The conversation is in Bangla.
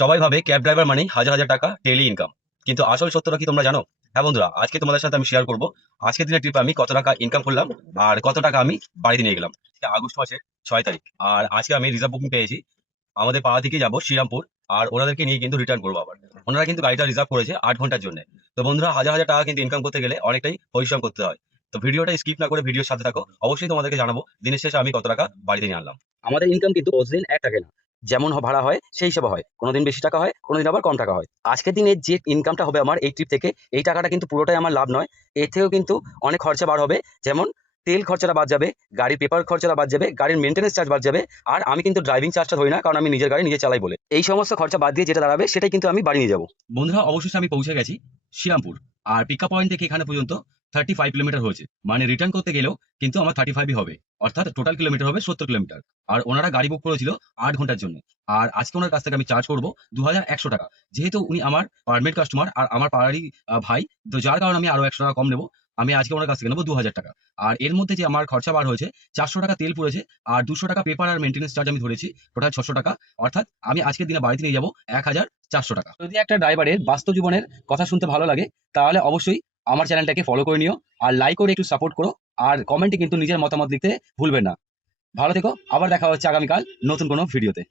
সবাই ভাবে ক্যাব ড্রাইভার মানেই হাজার হাজার টাকা ডেইলি ইনকাম, কিন্তু আসল সত্যটা কি তোমরা জানো? হ্যাঁ বন্ধুরা, আজকে তোমাদের সাথে আমি শেয়ার করব আজকের দিনের ট্রিপে আমি কত টাকা ইনকাম করলাম আর কত টাকা আমি বাড়িতে নিয়ে গেলাম। আজকে আগস্ট মাসের 6 তারিখ, আর আজকে আমি রিজার্ভ বুকিং পেয়েছি। আমাদের পাড়া থেকে যাবো শ্রীরামপুর, আর ওনাদেরকে নিয়ে কিন্তু রিটার্ন করবো আবার। ওনারা কিন্তু গাড়িটা রিজার্ভ করেছে 8 ঘন্টার জন্য। তো বন্ধুরা, হাজার হাজার টাকা কিন্তু ইনকাম করতে গেলে অনেকটাই পরিশ্রম করতে হয়। তো ভিডিওটা স্কিপ না করে ভিডিওর সাথে থাকো, অবশ্যই তোমাদেরকে জানাবো দিনের শেষে আমি কত টাকা বাড়িতে নিয়ে আনলাম। আমাদের ইনকাম কিন্তু প্রতিদিন এক থাকে না, যেমন ভাড়া হয় সেই হিসেবে হয়, কোনোদিন বেশি টাকা হয়, কোনোদিন আবার কম টাকা হয়। আজকের দিনে যে ইনকামটা হবে আমার এই ট্রিপ থেকে, এই টাকাটা কিন্তু পুরোটাই আমার লাভ নয়। এর থেকেও কিন্তু অনেক খরচা বার হবে, যেমন তেল খরচাটা বাদ যাবে, গাড়ির পেপার খরচাটা বাদ যাবে, গাড়ির মেনটেন্স চার্জ বাদ যাবে। আর আমি কিন্তু ড্রাইভিং চার্জটা ধরি না, কারণ আমি নিজের গাড়ি নিজে চালাই বলে। এই সমস্ত খরচা বাদ দিয়ে যেটা দাঁড়াবে সেটাই কিন্তু আমি বাড়ি নিয়ে যাবো। বন্ধুরা, অবশেষে আমি পৌঁছে গেছি শ্রীরামপুর। আর পিক আপ পয়েন্ট থেকে এখানে পর্যন্ত 35 কিলোমিটার হয়েছে, মানে রিটার্ন করতে গেলেও কিন্তু আমার 35ই হবে, অর্থাৎ টোটাল কিলোমিটার হবে 70 কিলোমিটার। আর ওনারা গাড়ি বুক করেছিল 8 ঘন্টার জন্য। আর আজকে ওনার কাছ থেকে আমি চার্জ করবো 2100 টাকা। যেহেতু উনি আমার পারমিট কাস্টমার আর আমার পাড়ারই ভাই, তো যার কারণে আমি আরো 100 টাকা কম নেবো। আমি আজকে ওনার কাছ থেকে নেবো 2000 টাকা। আর এর মধ্যে যে আমার খরচা বার হয়েছে, 400 টাকা তেল পড়েছে, আর 200 টাকা পেপার আর মেনটেন্স চার্জ আমি ধরেছি, টোটাল 600 টাকা। অর্থাৎ আমি আজকের দিনে বাড়িতে নিয়ে যাবো 1400 টাকা। যদি একটা ড্রাইভারের বাস্তব জীবনের কথা শুনতে ভালো লাগে, তাহলে অবশ্যই আমার চ্যানেলটাকে ফলো করে নিও, আর লাইক করে একটু সাপোর্ট করো। আর কমেন্টে কিন্তু নিজের মতামত লিখতে ভুলবেন না। ভালো থেকো, আবার দেখা হচ্ছে আগামীকাল নতুন কোনো ভিডিওতে।